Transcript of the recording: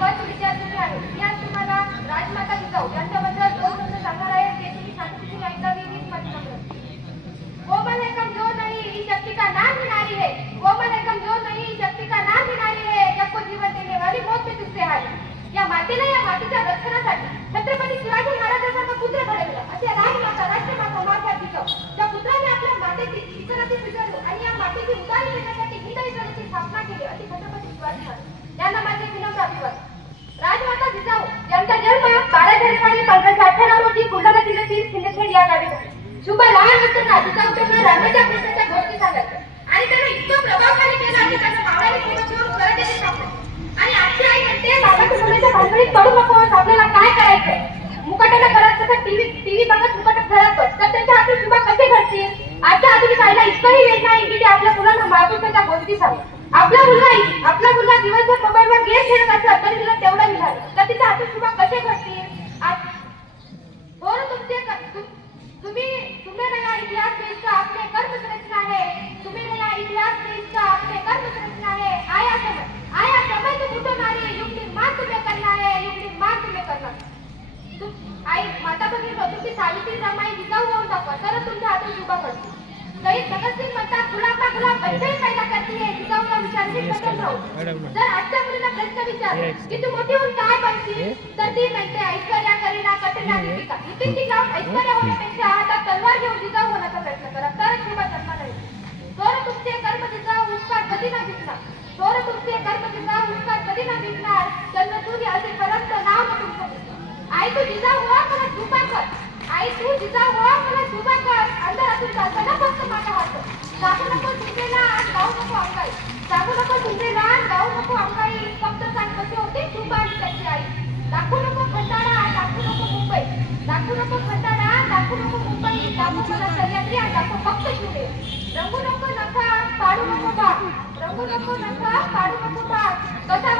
बस विद्यार्थिनी आहे. मी आज तुम्हाला राजमाता जिजाऊ यांच्याबद्दल दोन शब्द सांगणार आहे. ते तुम्ही है कमजोर नहीं इस शक्ति का नाम ही नारी है कोमल है कमजोर नहीं इस शक्ति का नाम ही नारी है सबको जीवन देने वाली मौत में तुझसे हारी या मातेला या मातीच्या रक्षणासाठी छत्रपती शिवाजी महाराज लहान असताना जिजाऊ त्यांना गोष्टी सांगायच्या आणि त्यांना इतकं प्रभावशाली केलं की त्यांना मावळ्याने पूर्ण घेऊन परत येते आणि आजची आई म्हणते बाबाच्या मुलाच्या भानगडीत पडू नकोस आपल्याला काय करायचंय मुकाट्याला टीव्ही टीव्ही बघत मुकाटात घरात बस तर त्यांच्या हातून शुभा कसे घडतील आजच्या आधुनिक आईला इतकंही वेळ नाही की ते आपल्या मुलांना माळकुट्याच्या गोष्टी सांगे आपला मुलगा आपला मुलगा दिवसभर मोबाईलवर गेम खेळत असला तरी तिला तेवढं मिळालं तर तिच्या हातून शुभा कसे घडतील आज और तुमचे क- तुम- तुम्ही तुम्हें नया इतिहास में इसका अपने कर्म संरचना है तुम्हें नया इतिहास में इसका अपने कर्म संरचना है आया समय आया समय तुम उठो नारी युग निर्माण तुम्हें करना है युग निर्माण तुम्हें करना है. तुम आई माता भगिनी तुमची सावित्री रमाई दाखवा. तरच तुमच्या हातून शुभा घडते शहीद भगतसिंग म्हणतात गुलाब का गुलाब बच्चे ही पैदा करती है जिजाऊला विचारशील बदल राहू जर आजच्या मुलीला प्रश्न विचार की तू मोठी होऊन काय बनशील? तर ती म्हणते ऐश्वर्या जाऊन करा आई तू हो मला आई तू जिजाऊ हो मला शुभा कर. अंधारातून जाताना फक्त माझा हात सांगू नको रंगू नको नका पाडू नको भाग रंगू नको नका पाडू नको भाग कसा